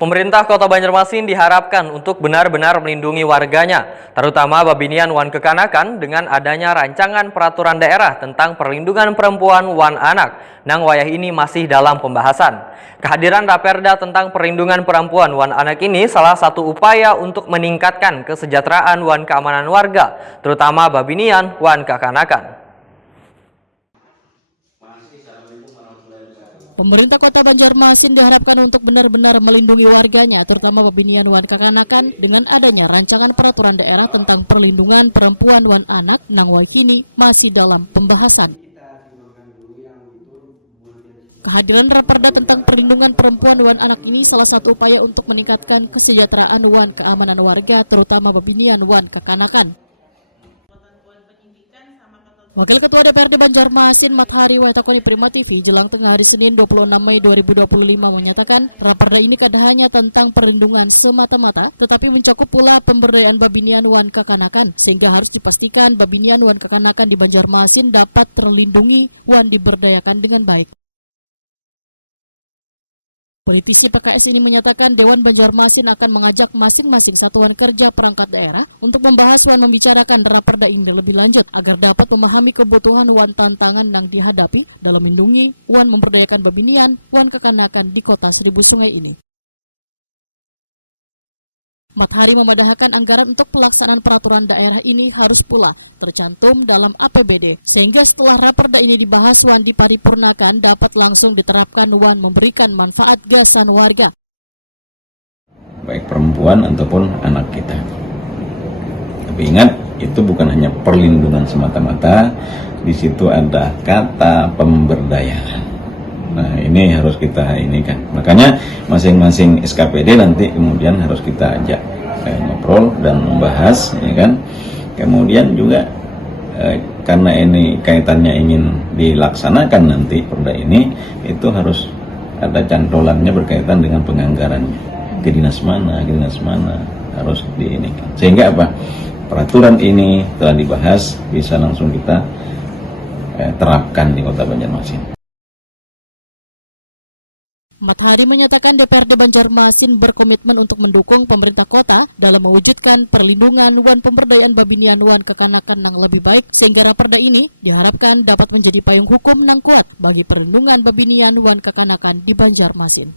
Pemerintah Kota Banjarmasin diharapkan untuk benar-benar melindungi warganya, terutama babinian wan kekanakan dengan adanya rancangan peraturan daerah tentang perlindungan perempuan wan anak. Nang wayah ini masih dalam pembahasan. Kehadiran Raperda tentang perlindungan perempuan wan anak ini salah satu upaya untuk meningkatkan kesejahteraan wan keamanan warga, terutama babinian wan kekanakan. Pemerintah Kota Banjarmasin diharapkan untuk benar-benar melindungi warganya, terutama babinian wan kekanakan, dengan adanya rancangan peraturan daerah tentang perlindungan perempuan wan anak nang kini masih dalam pembahasan. Kehadiran Raperda tentang perlindungan perempuan wan anak ini salah satu upaya untuk meningkatkan kesejahteraan wan keamanan warga, terutama babinian wan kekanakan. Wakil Ketua DPRD Banjarmasin Mathari Waitakoni Prima TV jelang tengah hari Senin 26 Mei 2025 menyatakan Raperda ini kada hanya tentang perlindungan semata-mata tetapi mencakup pula pemberdayaan babinian wan kekanakan, sehingga harus dipastikan babinian wan kekanakan di Banjarmasin dapat terlindungi wan diberdayakan dengan baik. Politisi PKS ini menyatakan Dewan Banjarmasin akan mengajak masing-masing satuan kerja perangkat daerah untuk membahas wan membicarakan Raperda ini lebih lanjut agar dapat memahami kebutuhan wan tantangan yang dihadapi dalam melindungi wan memberdayakan babinian wan kekanakan di Kota Seribu Sungai ini. Mathari memadahkan anggaran untuk pelaksanaan peraturan daerah ini harus pula tercantum dalam APBD, sehingga setelah Raperda ini dibahas wan diparipurnakan dapat langsung diterapkan wan memberikan manfaat gasan warga. Baik perempuan ataupun anak kita. Tapi ingat, itu bukan hanya perlindungan semata-mata, di situ ada kata pemberdayaan. Nah, ini harus kita kan. Makanya masing-masing SKPD nanti kemudian harus kita ajak ngobrol dan membahas, ya kan. Kemudian juga karena ini kaitannya ingin dilaksanakan nanti perda ini, itu harus ada cantolannya berkaitan dengan penganggarannya. Ke dinas mana harus kan. Sehingga apa? Peraturan ini telah dibahas, bisa langsung kita terapkan di Kota Banjarmasin. Mathari menyatakan DPRD Banjarmasin berkomitmen untuk mendukung pemerintah kota dalam mewujudkan perlindungan wan pemberdayaan babinian wan kekanakan yang lebih baik, sehingga Raperda ini diharapkan dapat menjadi payung hukum yang kuat bagi perlindungan babinian wan kekanakan di Banjarmasin.